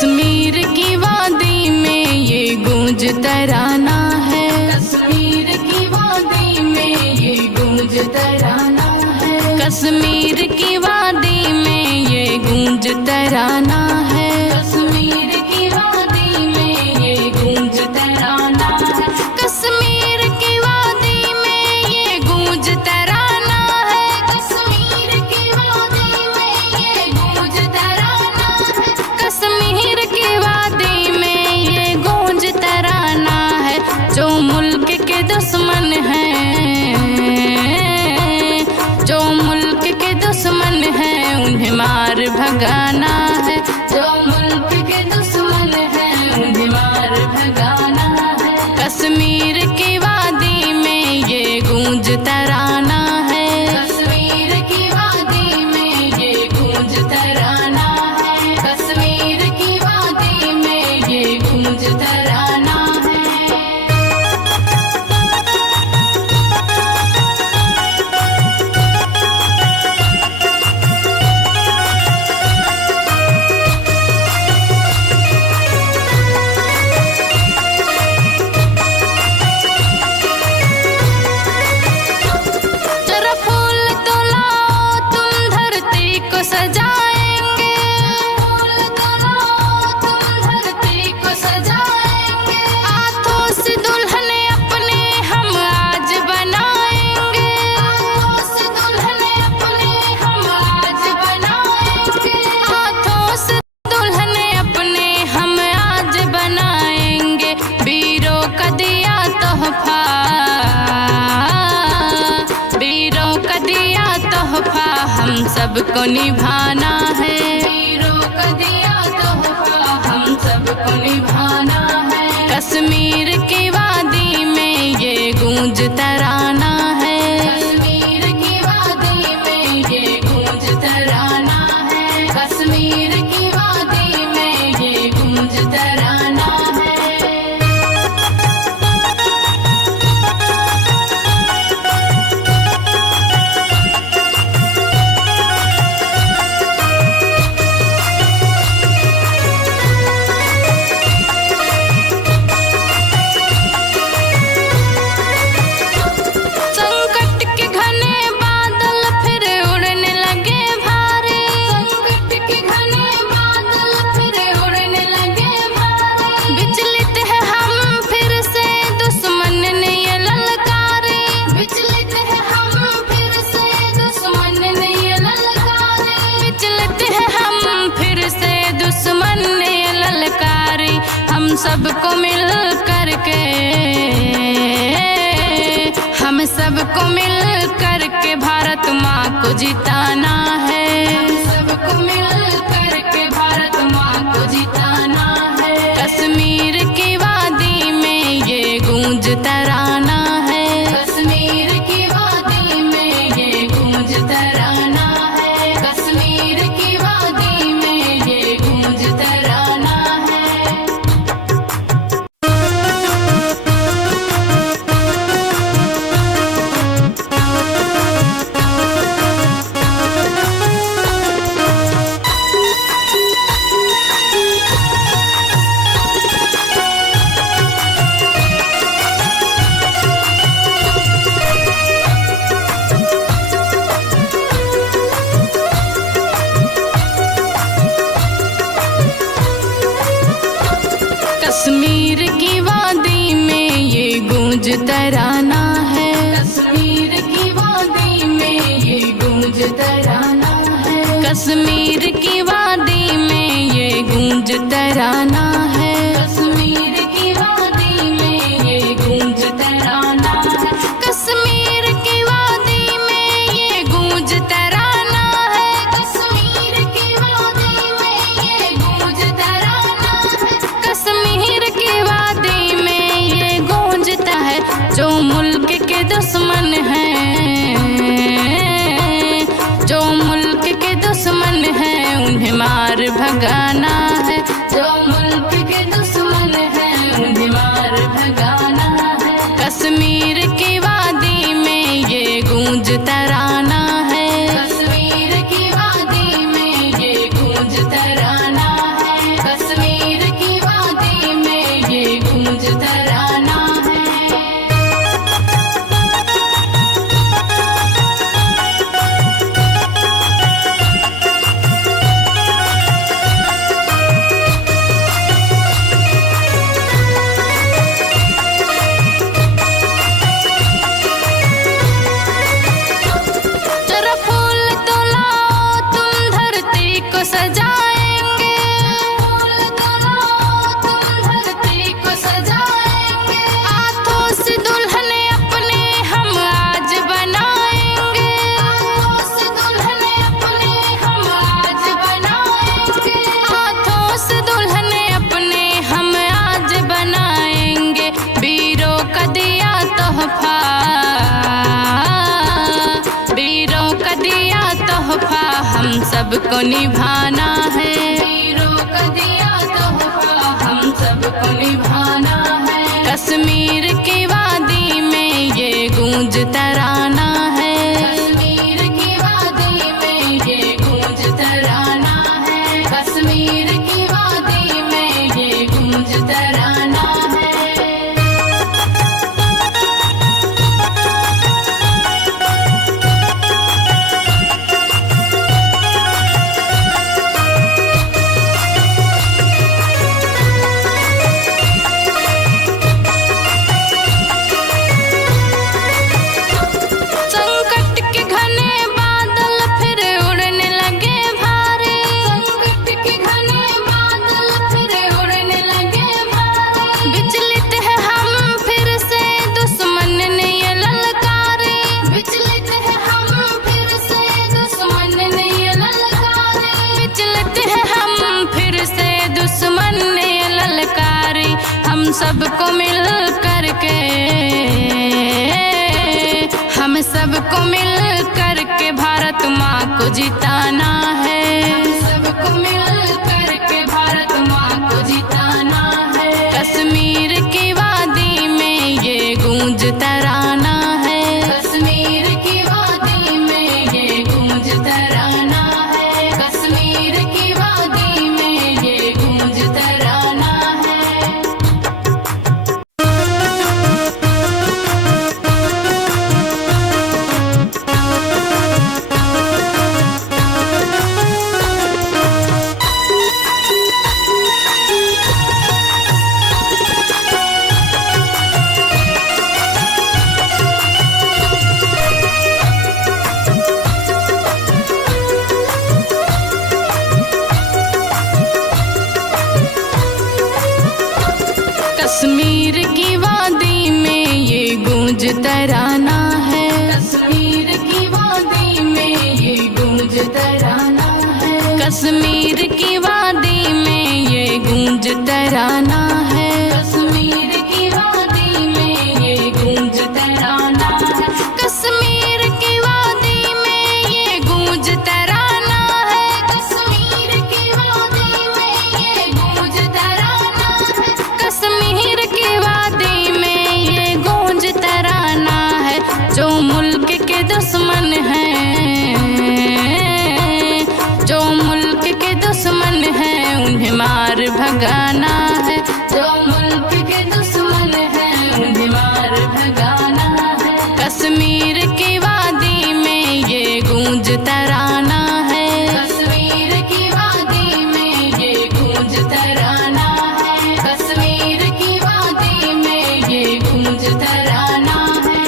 कश्मीर की वादी में ये गूंज तराना है। कश्मीर की वादी में ये गूंज तराना है। कश्मीर की वादी में ये गूंज तराना है। कश्मीर की वादी में ये गूंज तराना है। कश्मीर की वादी में ये गूंज तराना है। कश्मीर की वादी में ये गूंज तराना है। कश्मीर की वादी में ये गूंज तराना है। जो मुल्क के दुश्मन हैं, जो मुल्क के दुश्मन हैं, उन्हें मार भगाना है। जो मुल्क के दुश्मन हैं, उन्हें मार भगाना है। कश्मीर की वादी में ये गूंज तराना है। कश्मीर की वादी में ये गूंज तराना है। कश्मीर की वादी में ये गूंज तराना है। जरा फूल तो लाओ, तुम धरती को सजाएंगे। फूल तो लाओ, तुम धरती को सजाएंगे। हाथों से दुल्हन अपने हम आज बनाएंगे। हाथों से दुल्हन अपने हम आज बनाएंगे। हाथों से दुल्हन अपने हम आज बनाएंगे। वीरों का दिया तोहफा, वीरों का दिया तोहफा हम सबको निभाना है। वीरों का दिया तोहफा हम सबको निभाना है। कश्मीर की वादी में ये गूंज तराना है। कश्मीर की वादी में ये गूंज तराना है। कश्मीर की वादी में ये गूंज तराना है। संकट के घने बादल फिर उड़ने लगे भारी। संकट के घने बादल फिर उड़ने लगे भारी। विचलित है हम फिर से दुश्मन ने ये ललकारे। विचलित है हम फिर से दुश्मन ने ये ललकारे। विचलित है हम फिर से दुश्मन ने ये ललकारे। हम सबको मिल करके, हम सबको मिल करके भारत माँ को जिताना है। हम सबको मिल करके भारत माँ को जिताना है। कश्मीर की वादी में ये गूंज तराना है। कश्मीर की वादी में ये गूंज तराना है। कश्मीर की वादी में ये गूंज तराना है। कश्मीर की वादी में ये गूंज तराना है। कश्मीर की वादी में ये गूंज तराना है। कश्मीर की वादी में ये गूंज तराना है। कश्मीर की वादी में ये गूंज तराना है। कश्मीर की वादी में ये गूंज तराना है। कश्मीर की वादी में ये गूंज तराना है। कश्मीर की वादी में ये गूंजता है। जो मुल्क के दुश्मन हैं, जो मुल्क के दुश्मन हैं, उन्हें मार भगाना है। जो मुल्क के दुश्मन हैं, उन्हें मार भगाना है। कश्मीर की वादी में ये गूंज तराना है। कश्मीर की वादी में ये गूंज तराना है। कश्मीर सबको निभाना है। वीरों का दिया तोहफा हम सबको निभाना है। कश्मीर की वादी में ये गूंज तराना है। कश्मीर की वादी में ये गूंज तराना है। कश्मीर की वादी में ये गूंज तराना है। सबको मिल करके हम सबको मिल करके भारत माँ को जिताना है। सबको मिल करके भारत माँ को जिताना है। कश्मीर की वादी में ये गूंज तराना है। कश्मीर की वादी में ये गूंज तराना है। कश्मीर की वादी में ये गूंज तराना है। कश्मीर की वादी में ये गूंज तराना है। कश्मीर की वादी में ये गूंज तराना है। कश्मीर की वादी में ये गूंज तराना है। कश्मीर की वादी में ये गूंज तराना है। कश्मीर की वादी में ये गूंज तराना है। कश्मीर की वादी में ये गूंज तराना है। कश्मीर की वादी में ये गूंज तराना है। जो मुल्क के दुश्मन हैं, जो मुल्क के दुश्मन हैं उन्हें मार भगाना है। जो मुल्क के दुश्मन हैं उन्हें मार भगाना है। कश्मीर की वादी में ये गूंज तराना है। कश्मीर की वादी में ये गूंज तराना है। कश्मीर की वादी में ये गूंज तराना है।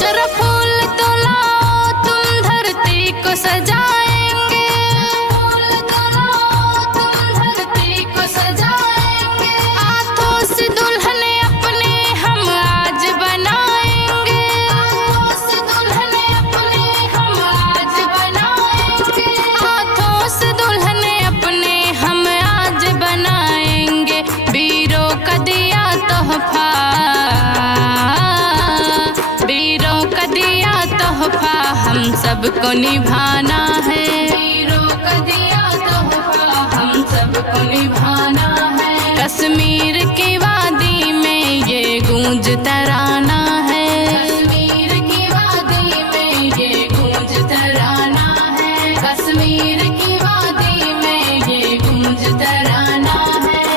जरा फूल तो लाओ तुम धरती को सजाएंगे। फूल तो लाओ तुम धरती को सजाएंगे। हाथों से दुल्हन अपने हम आज बनाएंगे। हाथों से दुल्हन अपने हम आज बनाएंगे। हाथों से दुल्हन अपने हम आज बनाएंगे। वीरों का दिया तोहफा, वीरों का दिया तोहफा हम सबको निभाना है। वीरों का दिया तोहफा हम सबको निभाना है। कश्मीर की वादी में ये गूंज तराना है। कश्मीर की वादी में ये गूंज तराना है। कश्मीर की वादी में ये गूंज तराना है।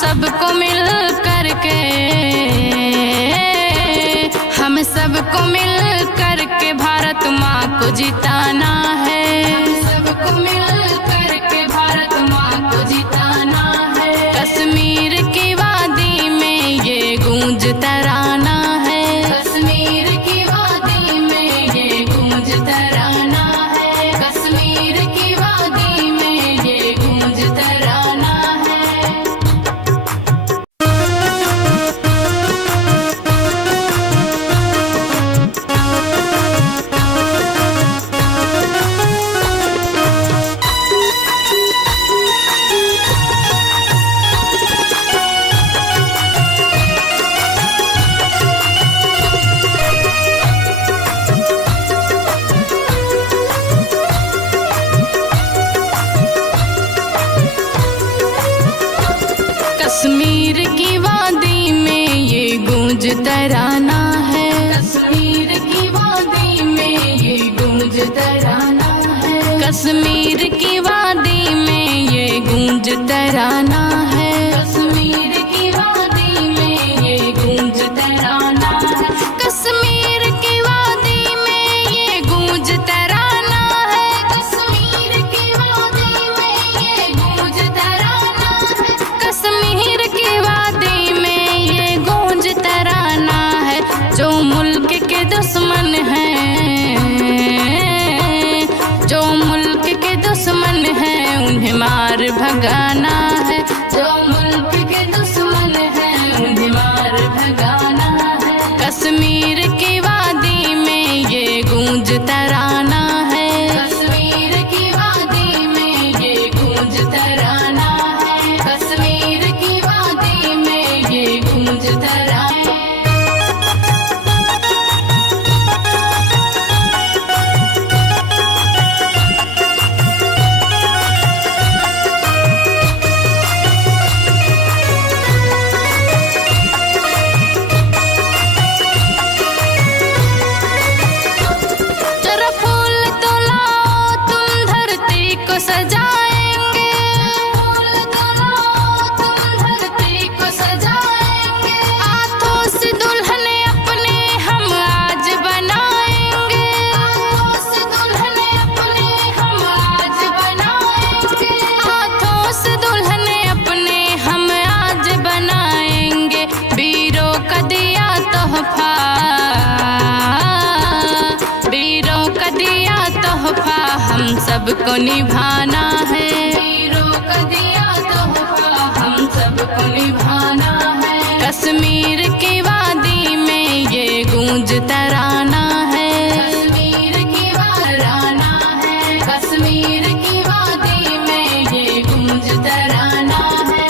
सबको मिल करके, हम सबको मिल करके भारत माँ को जिताना है। सबको मिल करके भारत माँ को जिताना है। कश्मीर की वादी में ये गूंज तराना है। कश्मीर की वादी में ये गूंज तराना है। कश्मीर की वादी में ये गूंज तराना है। कश्मीर की वादी में ये गूंज तराना है। कश्मीर की वादी में ये गूंज तराना है। कश्मीर की वादी में ये गूंज तराना है। कश्मीर की वादी में ये गूंज तराना है। कश्मीर की वादी में ये गूंज तराना है। कश्मीर की वादी में ये गूंज तराना है। कश्मीर की वादी में ये गूंज तराना है। जो मुल्क के दुश्मन हैं, जो मुल्क के दुश्मन हैं, उन्हें मार भगाना है। जो मुल्क के दुश्मन हैं, उन्हें मार भगाना है। कश्मीर की वादी में ये गूंज तराना है। कश्मीर की वादी में ये गूंज तराना है। कश्मीर की वादी में ये गूंज तराना है। जरा फूल तो लाओ, तुम धरती को सजाएंगे। फूल तो लाओ, तुम धरती को सजाएंगे। हाथों से दुल्हन अपने हम आज बनाएंगे। हाथों से दुल्हन अपने हम आज बनाएंगे। हाथों से दुल्हन अपने हम आज बनाएंगे। वीरों का दिया तोहफा, वीरों का दिया तोहफा हम सबको निभाना है। वीरों का दिया तोहफा हम सबको निभाना है। कश्मीर की वादी में ये गूंज तराना है। कश्मीर की तराना है। कश्मीर की वादी में ये गूंज तराना है।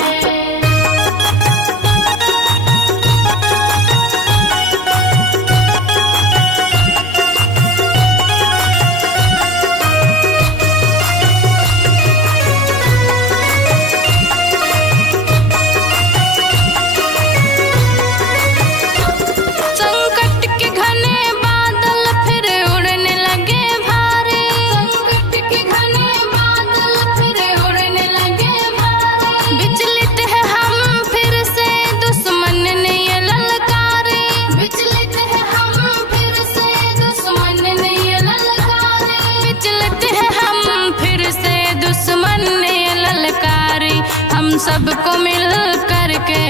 संकट के घने बादल फिर उड़ने लगे भारी। संकट के घने बादल फिर उड़ने लगे भारी। विचलित है हम फिर से दुश्मन ने ये ललकारे। विचलित है हम फिर से दुश्मन ने ये ललकारे। विचलित है हम फिर से दुश्मन ने ये ललकारे। हम सबको मिल करके,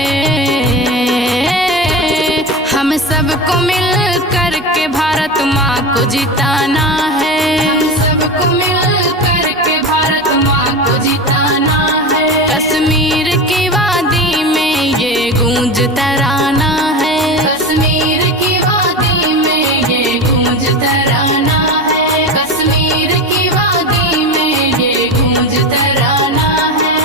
हम सबको मिल करके भारत माँ को जिताना है। हम सबको मिल करके भारत माँ को जिताना है। कश्मीर की वादी में ये गूंज तराना है। कश्मीर की वादी में ये गूंज तराना है। कश्मीर की वादी में ये गूंज तराना है।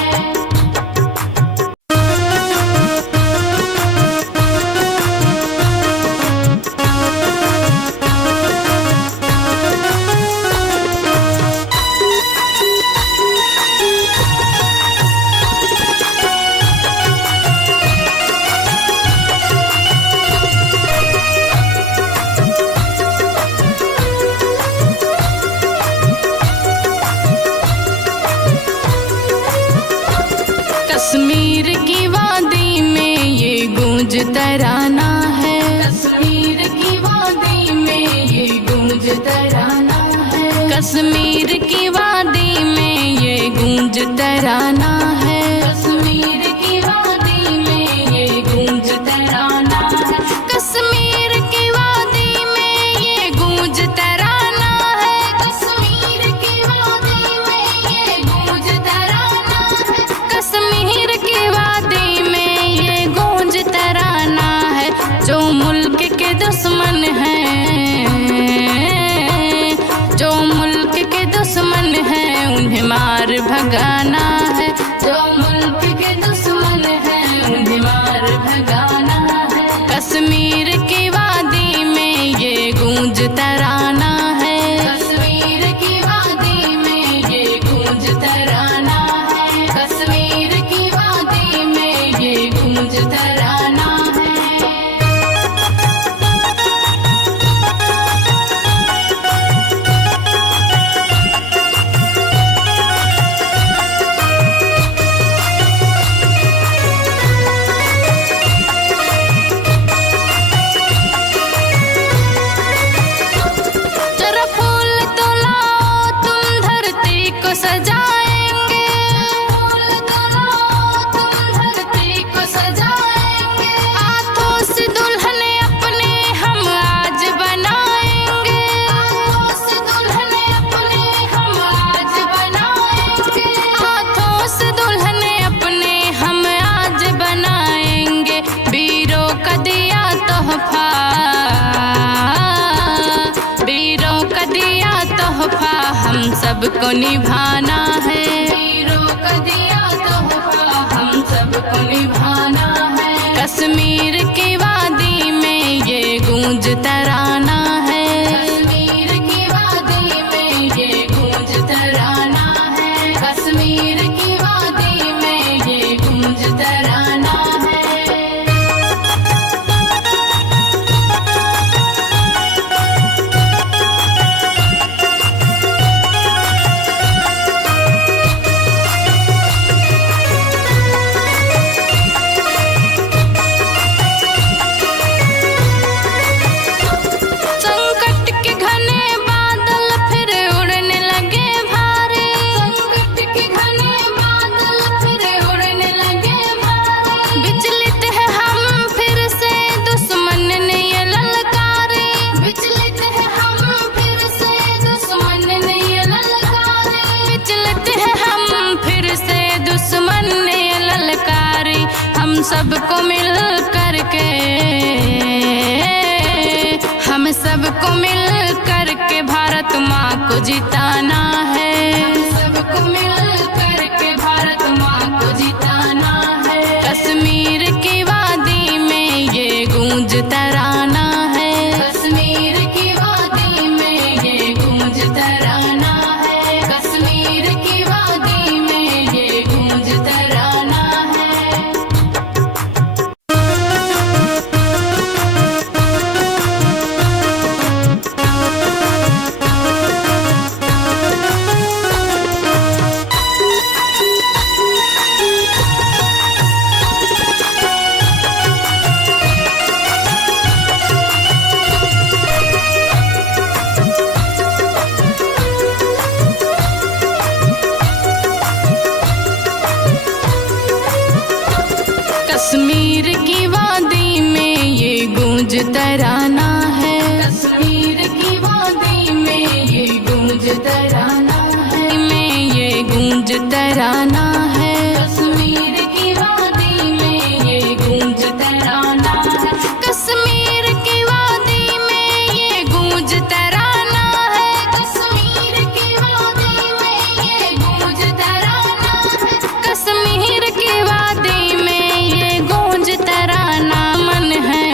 कश्मीर की वादी तराना है। कश्मीर की वादी में ये गूंज तराना है। कश्मीर की वादी में ये गूंज तराना है। कश्मीर की वादी में ये गूंज तराना है। कश्मीर की वादी में ये गूंज तराना है। कश्मीर की वादी में ये गूंज तराना है। कश्मीर की वादी में ये गूंज तराना है। जो मुल्क के दुश्मन हैं, जो मुल्क के दुश्मन हैं, उन्हें मार भगाना है। जो मुल्क के दुश्मन हैं, उन्हें मार भगाना है। कश्मीर की वादी में ये गूंज तराना है। कश्मीर की वादी में ये गूंज तराना है। कश्मीर की वादी में ये गूंज तराना है। जरा फूल तो लाओ, तुम धरती को सजाएंगे। फूल तो लाओ, तुम धरती को सजाएंगे। हाथों से दुल्हन अपने हम आज बनाएंगे। हाथों से दुल्हन अपने हम आज बनाएंगे। हाथों से दुल्हन अपने हम आज बनाएंगे। वीरों का दिया तोहफा, वीरों का दिया तोहफा हम सबको निभाना है। वीरों का दिया तोहफा हम सबको निभाना है। कश्मीर की वादी में ये गूंज तराना है। कश्मीर की वादी में ये गूंज तराना है। कश्मीर की वादी में ये गूंज तराना है। संकट के घने बादल फिर उड़ने लगे भारी। संकट के घने बादल फिर उड़ने लगे भारी। विचलित है हम फिर से दुश्मन ने ये ललकारे। विचलित है हम फिर से दुश्मन ने ये ललकारे। विचलित है हम फिर से दुश्मन ने ये ललकारे। हम सबको मिल करके, हम सबको मिल करके भारत माँ को जिताना है। हम सबको मिल करके भारत माँ को जिताना है। कश्मीर की वादी में ये गूंज तराना है। कश्मीर की वादी में ये गूंज तराना है। कश्मीर की वादी में ये गूंज तराना है। कश्मीर की वादी में ये गूंज तराना है। कश्मीर की वादी में ये गूंज तराना है। में ये गूंज तराना है। कश्मीर की वादी में ये गूंज तराना है। कश्मीर की वादी में ये गूंज तराना है। कश्मीर की वादी में ये गूंज तराना है। कश्मीर की वादी में ये गूंज तराना मन है।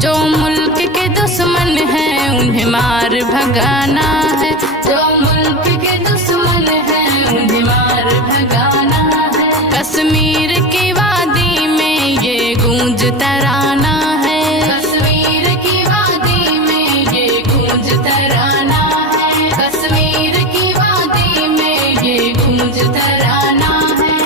जो मुल्क के दुश्मन हैं, उन्हें मार भगाना है। जो मुल्क के दुश्मन हैं, उन्हें मार भगाना है। कश्मीर की वादी में ये गूंज तराना है। कश्मीर की वादी में ये गूंज तराना है। कश्मीर की वादी में ये गूंज तराना है।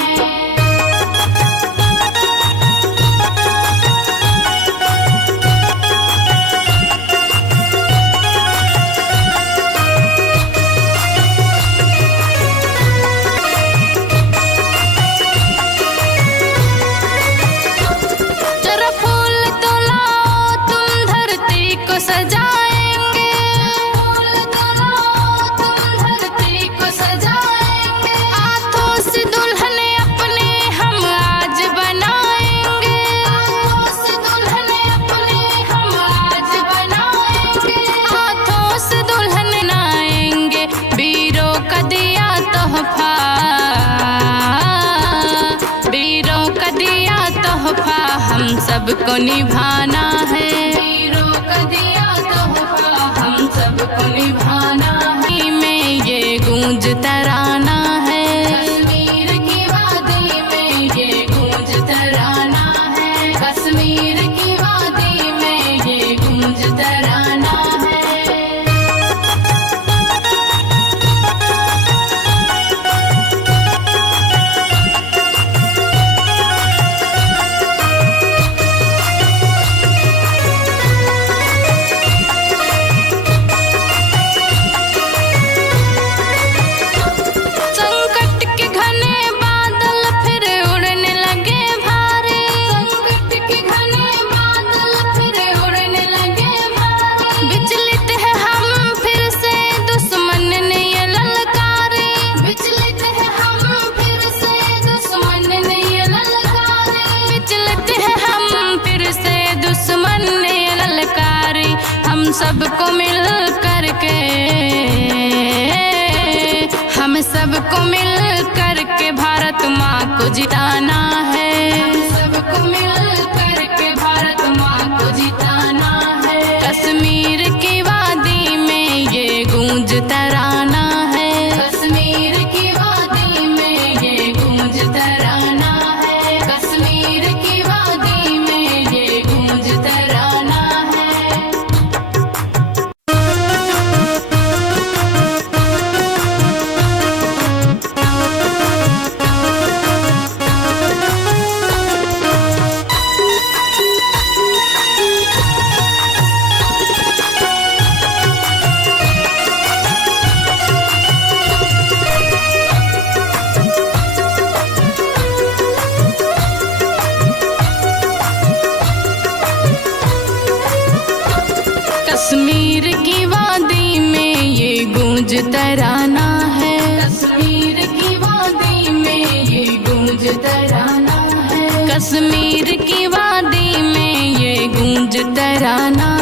सबको निभाना है। रोक दिया तोहफा हम सबको निभाना है। में ये गूंज तराना है, कश्मीर की वादी में ये गूंज तराना है। कश्मीर की वादी में ये गूंज तराना है। सबको मिल करके हम सबको मिल करके भारत माँ को जिताना है। सबको मिल करके भारत माँ को जिताना है। कश्मीर की वादी में ये गूंज तराना है। कश्मीर की वादी में ये गूंज तराना है। कश्मीर की वादी में ये गूंज तराना है। कश्मीर की वादी में ये गूंज तराना है। कश्मीर की वादी में ये गूंज तराना है। कश्मीर की वादी में ये गूंज तराना